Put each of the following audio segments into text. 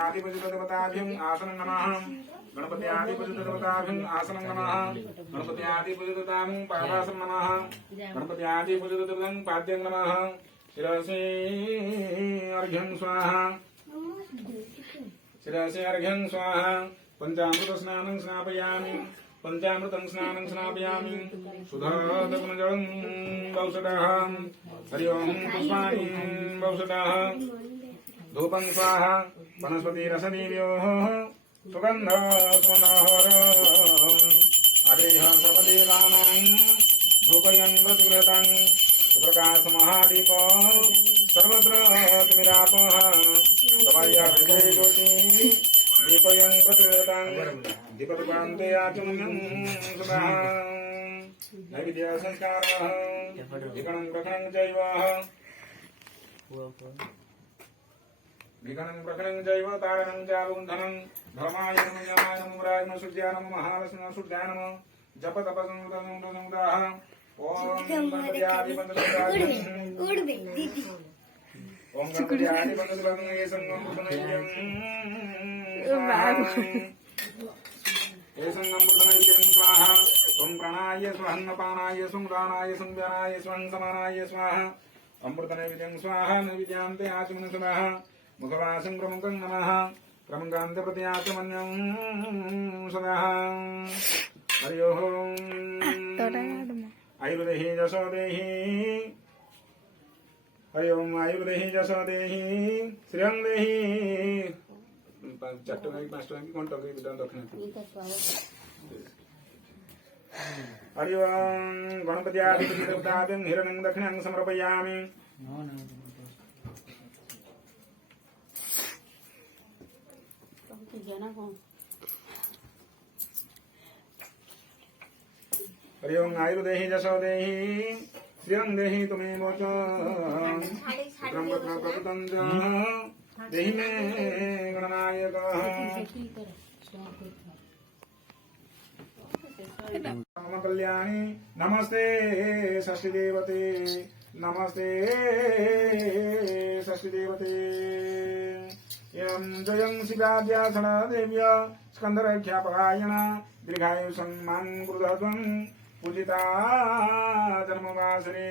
गणपत्यादिपूजितदेवताभ्यं आसनं नमः गणपत्यादिपूजितदेवताभ्यं आसनं नमः गणपत्यादिपूजितदेवताभ्यं पादासनं नमः गणपत्यादिपूजितदेवतां पाद्यं नमः शिरसि अर्घ्यं स्वाहा शिरसि अर्घ्यं स्वाहा पंचामृतस्नानं स्नापयामि पंचामृतं स्नानं स्नापयामि सुधादग्नजलं वौषधः हरि ओं पुष्पाणि वौषधः धूपं स्वाहा वनस्पतिरसदेव्योः सुगन्धस्मनोहर अग्रेह सर्वदेवानां धूपयन् प्रतिगृहतां सुप्रकाशमहादीप सर्वत्र तिमिरापः तवाय्याभिज्योति दीपयन् प्रतिगृहतां दीपदुकान्ते आचमनं सुधः नैवेद्यसंस्कारः विकणं प्रकणं चैव विघ्नं प्रकरणं जैव तारणं चालुन्धनं धर्माय नमः ज्ञानाय नमः मुराय नमः सूर्याय नमः महालक्ष्म्याय सूर्याय नमः जप तप संदाः ओम गणपत्यादि पंचदशाय ओम गणपत्यादि पंचदशाय संगम पुनैयं ये संगम पुनैयं स्वाहा ओम प्राणाय स्वाहन्नपानाय संदानाय संध्यानाय स्वं समानाय स्वाहा अमृतनैवेद्यं स्वाहा नैवेद्यान्ते आचमन स्वाहा मुखवासं प्रमुखं नमः प्रमुखान्ते प्रत्याचमन्यं सदा हरि ओम् आयुर्देहि जसो देहि हरि ओम् आयुर्देहि जसो देहि श्रियं देहि चट्टनाकी पाँचटनाकी कौन टंकी विधान दक्षिण हरि ओम् गणपत्यादिदेवताभ्यं हिरण्यं दक्षिणं समर्पयामि हरि ओं आयुर्देहि जसो देहि श्रियं देहि त्वमेव च प्रकृतं च देहि मे गणनायकः मम कल्याणी नमस्ते षष्ठीदेवते नमस्ते षष्ठीदेवते यं जयं शिवाद्यासना देव्य स्कन्दरख्यापरायण दीर्घायुषं मां कृतध्वं पूजिता जन्मवासरे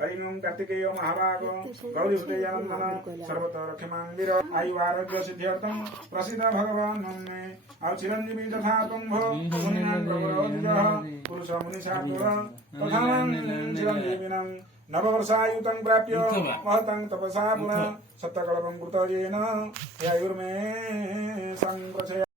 हरि ओं कार्तिकेय महाभागो गौरीसुतेयानन्दन सर्वतो रक्षमां वीर आयुरारोग्य सिद्ध्यर्थं प्रसीद भगवान् मे चिरञ्जीवी तथा त्वं भो पुण्यान् प्रवरोधिजः पुरुष मुनिशातुर तथा चिरञ्जीविनं नववर्षायुतं प्राप्य महतं तपसा पुनः सप्तकल्पं कृतं येन आयुर्मे संप्रचय